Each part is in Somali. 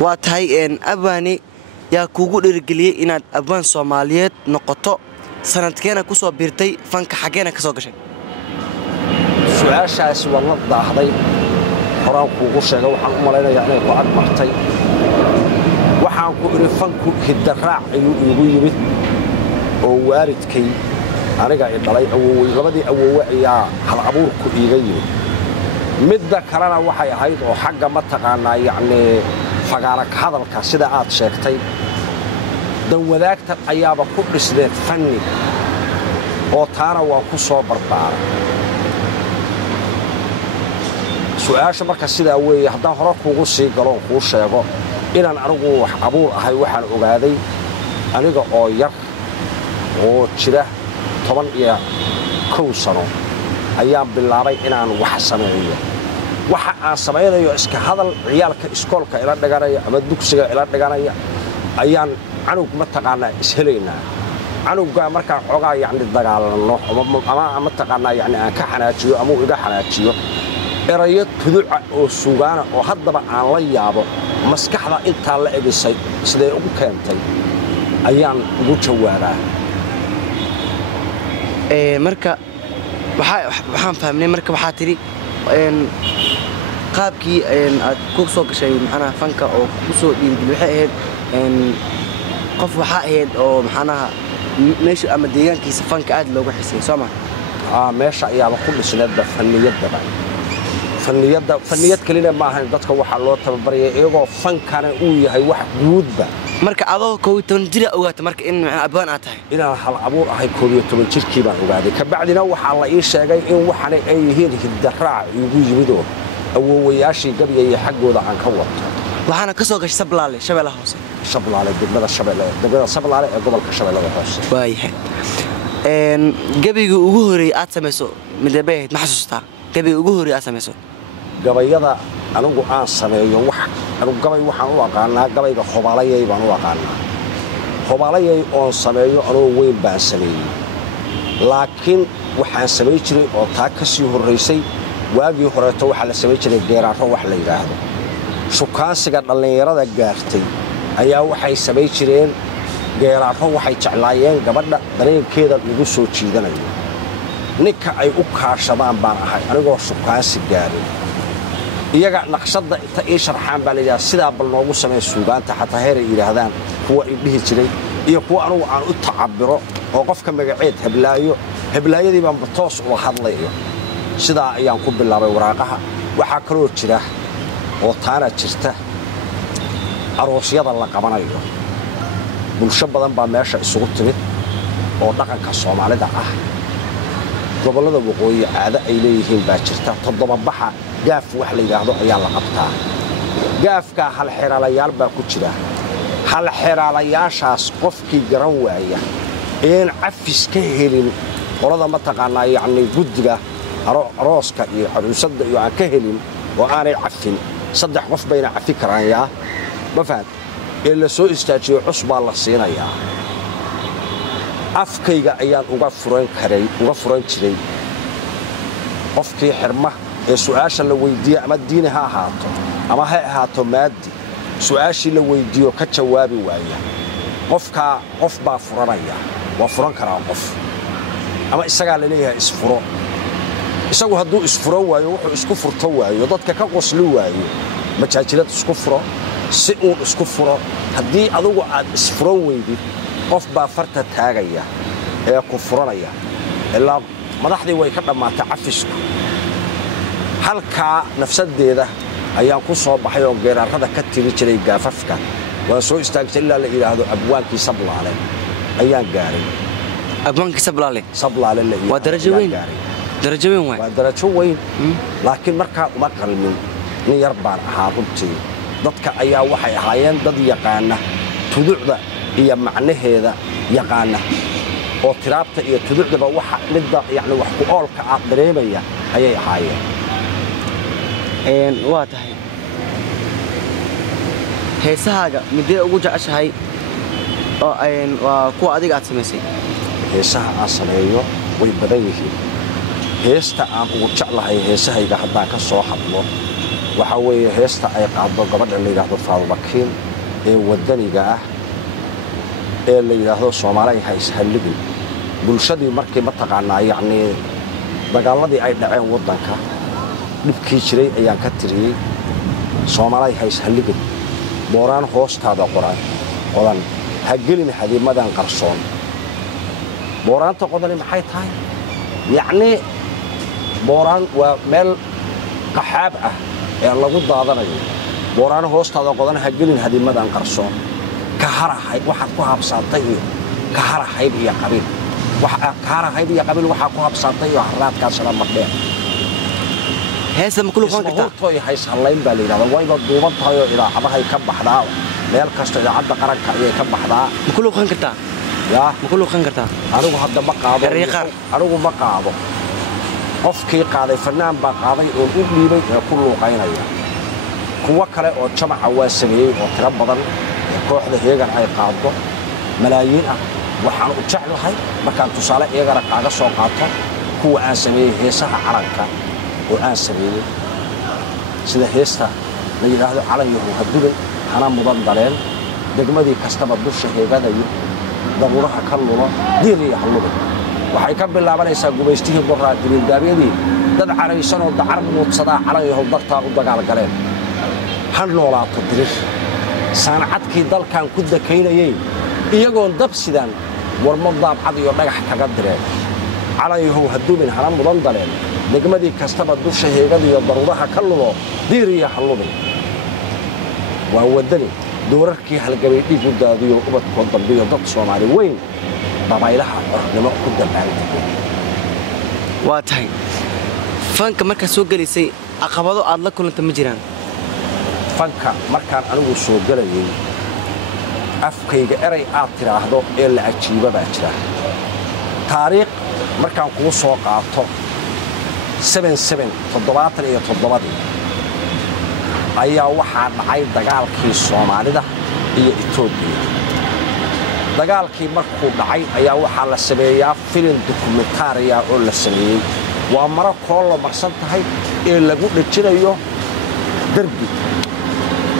واتهاي إن أباني يا كوجو رجلي إن أبان صوماليات نقطة سنة كنا كوسو بيرتي فانك حكينا كسوق شيء سؤال شاس والله ضاحضي حرام كوجو شيء وحن أمرنا يعني وعد مرتي وحن كوجو فانك هالدراع يبي ووارد كي أنا قاعد علي أو لبدي أو يا هالعبور كيجي مدة كرنا وحي هيد وحاجة ما تقعنا يعني فقارك هذا الكاسدة عاد شيكتي دوّداك أيام كل سنة فني وطانا وكسر بربار سؤال شبك السيدة أوي هذا هراك وقصي قالوا خوش يقول إن أنا أرجو عبور هاي واحد وقادي أنا جو أيق وشده طبعا يا كوسرو أيام بالله إن أنا وحسنية وحسنية يسك هذا العيال كإسكول كإلى دجارية أما دكسي إلى دجارية أيام عنو متقنا إسهلينا عنو جا مركا عقا يعني الدجال الله أما متقنا يعني كحناتيو أمو إذا حناتيو إريت هذوع السجان وهذا عن الله يابو مسكحنا أنت على أبي السيد سيد أبوكانتي أيام بوتشوارا مركا waxaan fahmnay marka waxa tiri qaabkii aad ku soo gashay maxana fanka oo ku soo dhiirigeliyo waxay ahayd qof waxa ahayd oo maxana meesha ama deegaankiisa fanka aad loogu xisay Soomaa meesha ayaa ku dhisneed faniyad kalina ma ahayn dadka waxa loo tababarayay iyagoo fankana uu yahay wax guudba marka adoo 12 jir ogaata marka in abaan aad tahay inaan hal abuur ahay 12 jirkii baan ogaaday ka bacdina waxa la ii sheegay in waxana ay yihiin hiddaraac igu yimido awoowayaashii gabyay xaqooda aan ka wato waxaana ka soo gashay Sablaale Shabeellaha Hoose degmada Sablaale ee gobolka Shabeellaha Hoose waayahay gabiga ugu horeeyay aad sameeyso midabeed ma xasuustaa gabiga ugu horeeyay aad sameeyso gabayada anigu aan sameeyo wax anigu gabay waxaan u aqaanaa gabayga Khobaalayay baan u aqaanaa Khobaalayay oo sameeyo anoo weyn baan sameeyay laakiin waxaan sameey jiray oo taa ka sii horeysay waagii horeeto waxa la sameey jiray geeraaro wax la yiraahdo shukaansiga dhalinyarada gaartay ayaa waxay sameey jireen geeraaro waxay jeclaayeen gabadha dareenkeeda lagu soo jiidanayo ninka ay u kaashadaan baan ahay anigoo shukaansi gaaray iyaga naqshada inta ay sharxaan baa leeyahay sida bal noogu sameey suugaanta xataa heer ay yiraahdaan kuwa ay dhihi jiray iyo kuwa anigu aan u tacabiro oo qofka magaceed heblaayadii baan toos u hadlayo sida ayaan ku bilaabay waraaqaha waxa kale oo jira oo taana jirta aroosyada la qabanayo bulsho badan baa meesha isugu timid oo dhaqanka Soomaalida ah gobolada waqooyi caada ay leeyihiin baa jirta toddoba baxa gaaf wax la yiraahdo ayaa la qabtaa gaafka hal xiraalayaal baa ku jira hal xiraalayaashaas qofkii garan waaya in cafis ka helin qolada ma taqaanaa yani guddiga arooska iyo caruusada iyo aan ka helin oo aanay cafin saddex qof bayna cafi karaan yaa ma fahad ee la soo istaajiyo cusbaa la siinayaa afkayga ayaan uga furan jiray qofkii xirma ee su'aasha la weydiiyo ama diin ha ahaato ama ha ahaato maadi su'aashii la weydiiyo ka jawaabi waaya qof baa furanaya waa furan karaa qof ama isagaa la leeyahay isfuro isagu hadduu isfuro waayo wuxuu isku furto waayo dadka ka qosli waayo majaajilad isku furo si uu isku furo haddii adigu aad isfuran weydid qof baa farta taagaya ee ku furanaya ilaa madaxdii way ka dhamaatay cafisku halka nafsadeeda ayaan ku soo baxay oo geeraarada ka tiri jiray gaafafka waa soo istaagtay ilaa la yiraahdo abwaankii Sablaale ayaan gaaray abwaankii Sablaale la waa darajo weyn waa darajo weyn laakiin marka uma qalmin nin yar baan ahaa runtii dadka ayaa waxay ahaayeen dad yaqaana tuducda iyo macnaheeda yaqaana oo tiraabta iyo tuducdaba waxa midda yani wax ku oolka ah dareemaya ayay ahaayeen waa tahay heesahaaga midee ugu jeceshahay oo waa kuwa adiga aad sameysay heesaha aan sameeyo way badan yihiin heesta aan ugu jeclahay heesahayga haddaan ka soo hadlo waxa weeye heesta ay qaado gabadha la yiraahdo Faadumo Kiin ee wadaniga ah ee la yiraahdo Soomaaliya ha ishalligin bulshadii markii ma taqaanaa yacni dagaaladii ay dhaceen wadanka dhibkii jiray ayaan ka tiriyay Soomaaliya ha ishalligin booraan hoostaada qoran ha gelin hadiimadan qarsoon booraanta qodani maxay tahay yacni booraan waa meel qaxaab ah ee lagu daadanayo booraan hoostaada qodan ha gelin hadiimadan qarsoon ka harahay waxa ku habsaantay ka harahay iyo qabiil waxa ka harahay iyo qabiil waxa ku habsaantay iyo haraadka sala madheer heesa ma kullu qanka tooy hays halayn baa leeyahay wayba duuban tahay oo ilaacabahay ka baxdaa meel kasta idaacada qaranka ayay ka baxdaa ma kullu qanka yaa ma kullu qanka anigu hadda ma qaado anigu ma qaado qofkii qaaday fanaan baa qaaday oo u dhiibay ee ku luuqaynaya kuwa kale oo jamaca waa sameeyay oo tira badan kooxda heegan ay qaado malaayiin ah waxaan u jeclahay markaan tusaale iyagana kaaga soo qaato kuwa aan sameeyay heesaha calanka oo aan sameeyay sida heesta la yiraahdo calan yahu hadulan ana mudan daleen degmadii kastaba dusha heegada iyo daruuraha ka lulo diiriya haluba waxay ka bilaabanaysaa gubaystihii boqortooyadii daabiyadii dad caraysan oo dacar muudsada calan yahu dartaa u dagaal galeen han noolaato dirir saanacadkii dalkan ku dakaynayay iyagoo dab sidaan warmo daabcad iyo dhagax kaga direen calan yahu hadulan ana mudan daleen degmadii kastaba dusha heegada iyo daruuraha ka lulo diiriya haluba waa wadani doorarkii halgabay dhig u daadiyo ubadkood dambiyo dad Soomaali weyn dabaylaha qornimo ku dambaantay waa tahay fanka marka soo galisay aqabado aad la kulantay ma jiraan fanka markaan anigu soo galayay afkayga eray aad tiraahdo ee la ajiiba baa jira taariikh markaan ku soo qaato 77 ayaa waxaa dhacay dagaalkii Soomaalida iyo Itoobiya dagaalkii markuu dhacay ayaa waxaa la sameeyaa film documentary oo la sameeyay waa mara koolo marsan tahay ee lagu dhajinayo darbi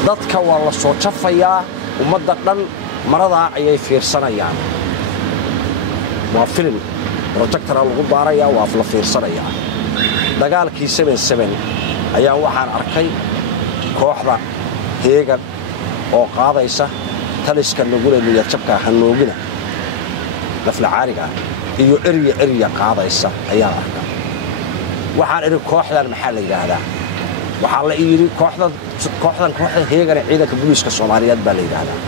dadka waa la soo jafayaa ummadda dhan marada ayay fiirsanayaan waa film projector lagu baarayaa waa la fiirsanayaa dagaalkii 77 ayaa waxaan arkay kooxda heegan oo qaadaysa taliska nagula niyad jabka hanoogina lafla caariga iyo eriya qaadaysa ayaa arkay waxaan iri kooxdan maxaa la yiraahdaa waxa la yiri kooxdan heegan ciidanka booliiska Soomaaliyeed baa la yiraahdaa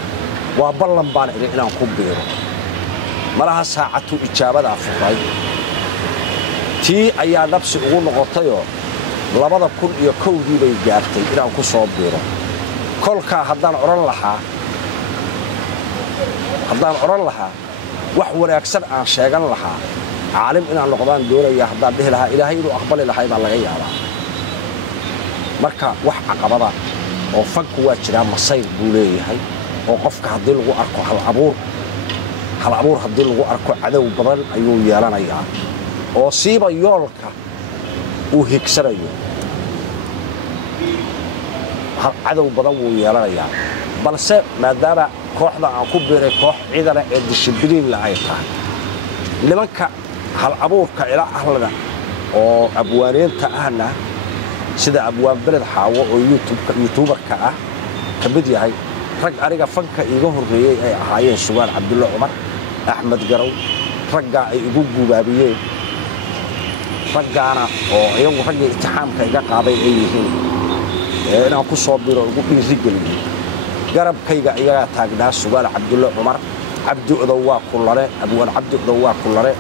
waa ballan baan iri inaan ku biiro malaha saacatu ijaabada afray tii ayaa nafsi ugu noqotay 2001 bay gaartay inaan ku soo biiro kolka haddaan oran lahaa wax wanaagsan aan sheegan lahaa caalim inaan noqdaan doonaya haddaan dhihi lahaa ilaahay inuu aqbali lahay baa laga yaabaa marka wax caqabada oo fanku waa jiraa masayr buu leeyahay oo qofka haddii lagu arko hal abuur haddii lagu arko cadow badan ayuu yeelanayaa oo siiba yoolka uu higsanayo cadow badan wuu yeelanayaa balse maadaama kooxda aan ku biiray koox ciidana ee dishibiliin la ay tahay nimanka hal abuurka ila ahlada oo abwaaneenta ahna sida abwaan beled xaawo oo youtuberka ah kamid yahay rag ariga fanka iga horeeyay ay ahaayeen Sugaan Cabdulla Umar Axmed Garow ragga ay igu guubaabiyeen raggaana oo iyagu ragga imtixaanka iga qaaday ay yihiin inaan ku soo biro ugu dhiirigeliyay garabkayga iyaga taagnaa Sugaan Cabdulla Umar Cabdi Odow waa kulare abwaan Cabdi Odow waa kulare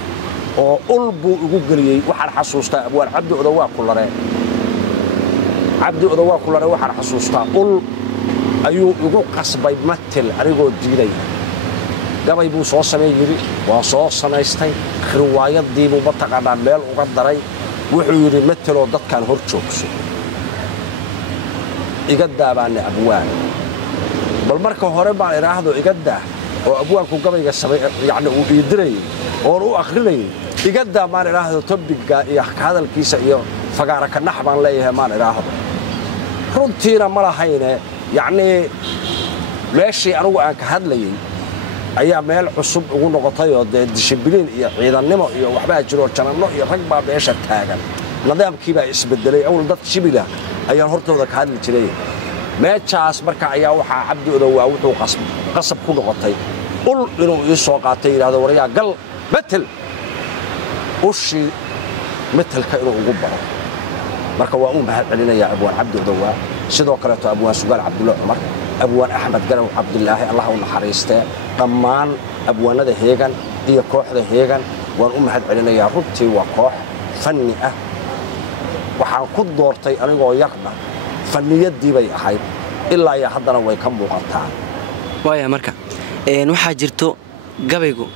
oo ulbu ugu galiyay waxaan xasuustaa abwaan Cabdi Odow waa kulare waxaan xasuustaa ul ayuu ugu qasbay matal anigoo diiday gabay buu soo sameeyay waa soo samaystay riwaayadii buu bataqaana meel uga daray wuxuu yiri matalo dadkan hor joogso iga daabaan abwaan bal marka hore baan iraahdo iga daa oo abwaanku gabayga sameey yaani uu diidiray oo uu akhrinay iga daabaan iraahdo topiga iyo hadalkiisa iyo fagaara ka naxbaan leeyahay maan iraahdo runtiina ma lahayne yacnii meeshii anugu aan ka hadlayey ayaa meel cusub ugu noqotay oo dee dishibiliin iyo ciidannimo iyo waxbaa jiroo jananno iyo rag baa meesha taagan nidaamkii baa isbeddelay awal dad shibila ayaan hortooda ka hadli jiray meeshaas marka ayaa waxaa cabdi odowaa wuxuu qasab ku noqotay ul inuu ii soo qaatay yidhahdo waryaa gal betel ushii metelka inuu ugu baro marka waa u mahad celinayaa abwaan cabdi odowaa sidoo kaleeto abwaan sugaal cabdulla cumar abwaan axmed garow cabdilaahi allah u naxariistee dhammaan abwaanada heegan iyo kooxda heegan waan u mahad celinayaa runtii waa koox fanni ah waxaan ku doortay anigoo yarna fanniyaddii bay ahayd ilaa iyo haddana way ka muuqataa waaya marka waxaa jirto gabaygu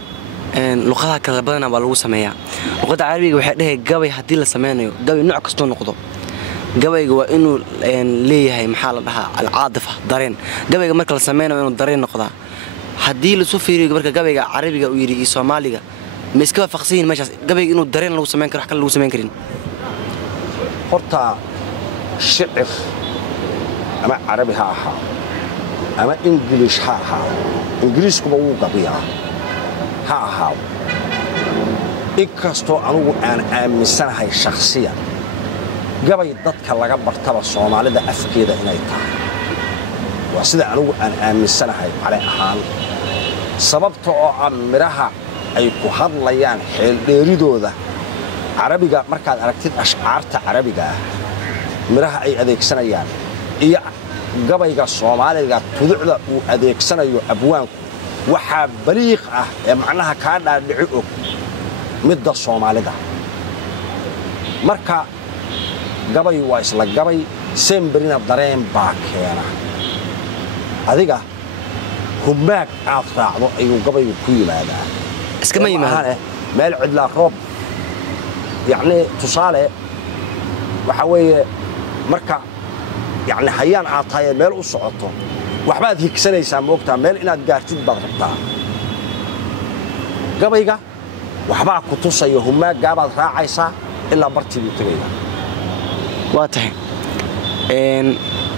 luqadaha kala badana baa lagu sameeyaa luqadda carabiga waxay dhahay gabay haddii la sameynayo gabay nooc kastoo noqdo gabayga waa inuu leeyahay maxaa la dhahaa alcaadifa dareen gabayga marka la sameynayo inuu dareen noqdaa haddii la soo fiiriyo marka gabayga carabiga uu yidhi iyo soomaaliga ma iska waafaqsan yihiin meeshaas gabayga inuu dareen lagu sameyn karo wax kale lagu sameyn karin horta shicir ama carabi ha ahaa ama ingiliish ha ahaa ingiriiskuba wuu gabiyaa ha ahaa inkastoo anugu aan aaminsanahay shakhsiyan gabay dadka laga bartaba soomaalida afkeeda inay tahay waa sida anugu aan aaminsanahay cali ahaan sababta oo ah midhaha ay ku hadlayaan xeeldheeridooda carabiga markaad aragtid ashcaarta carabiga ah midhaha ay adeegsanayaan iyo gabayga soomaaliga tuducda uu adeegsanayo abwaanku waxaa baliiq ah ee macnaha kaa dhaadhici og midda soomaalida marka gabay waa isla gabay seenberina dareen baa keena adiga humaag aad raacdo ayuu gabaygu ku yimaadaa iskama yimaado meel cidlaa roob yacnii tusaale waxaa weeye marka yacni hayaan aad tahay ee meel u socoto waxbaad higsanaysaa moogtaa meel inaad gaartid baad rabtaa gabayga waxbaa ku tusaya humaagaabaad raacaysaa ilaa bartii buu tegaya waa tahay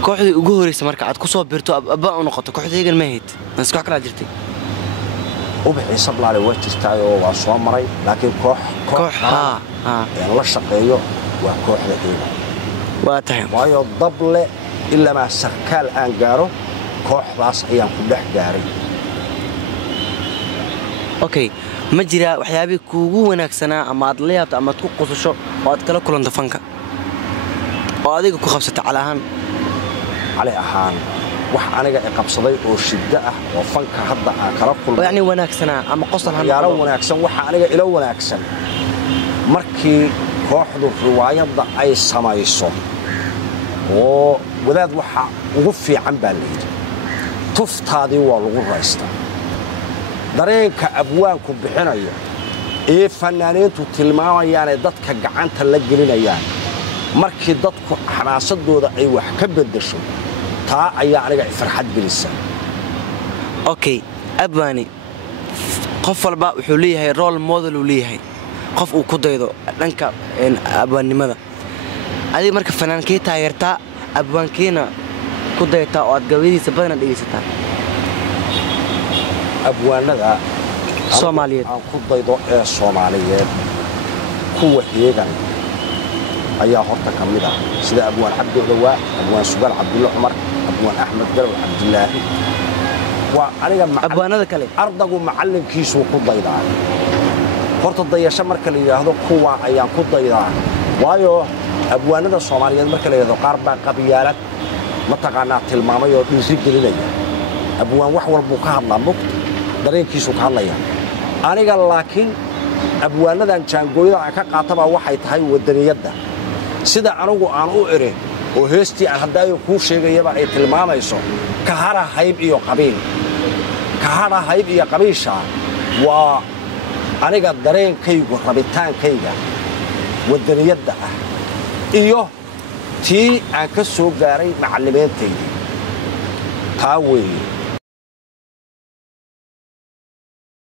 kooxdii ugu horeysa marka aad ku soo birto abbaan u noqoto kooxda heegan ma ahayd mas koox kalaa jirtay ubixii sablaale waa jirtaayoo waa soo maray laakiin koox la shaqeeyo waa kooxda heegan waa tahay waayo dable ilamaa sarkaal aan gaaro kooxdaas ayaan ku dhex gaaray okay ma jiraa waxyaabihii kuugu wanaagsanaa ama aad la yaabto ama aad ku qusasho oo aad kala kulanto fanka oo adiga ku qabsata cali ahaan wax aniga i qabsaday oo shiddo ah oo fanka hadda aan kala kulmay yani wanaagsanaa ama qosol yaaro wanaagsan waxa aniga ila wanaagsan markii kooxdu riwaayadda ay samayso oo wadaad waxa ugu fiican baa layidhi tuftaadii waa lagu raystaa dareenka abwaanku bixinayo ee fanaaniintu tilmaamayaanee dadka gacanta la gelinayaan markii dadku xamaasadooda ay wax ka beddesho taa ayaa aniga farxad gelisa okay abwaani qof walba wuxuu leeyahay role model uu leeyahay qof uu ku daydo dhanka abwaannimada adiga marka fanaankii taageertaa abwaankiina ku daytaa oo aad gabaydiisa badana dhegaysataa abwaanada soomaaliyeed aan ku daydo ee soomaaliyeed kuwa heegan ayaa horta ka mid ah sida abwaan cabdi odowaa abwaan sugaal cabdulla cumar abwaan axmed garow cabdilaahi waa aniga abwaanada kale ardagu macallinkiisuu ku daydaa horta dayasho marka la yidhaahdo kuwa ayaan ku daydaa waayo abwaanada soomaaliyeed marka la yidhahdo qaar baa qabyaalad mataqaanaa tilmaamay oo dhiiri gelinaya abwaan wax walbuu ka hadlaa mugta dareenkiisuu ka hadlaya aniga laakiin abwaanadan jaangooyada aan ka qaatabaa waxay tahay wadaniyadda sida anugu aan u iri oo heestii aan haddaayo kuu sheegayaba ay tilmaamayso kahara hayb iyo qabiil kahara hayb iyo qabiisha waa aniga dareenkaygu rabitaankayga wadaniyadda ah iyo tii aan ka soo gaaray macallimiintaydii taa weeye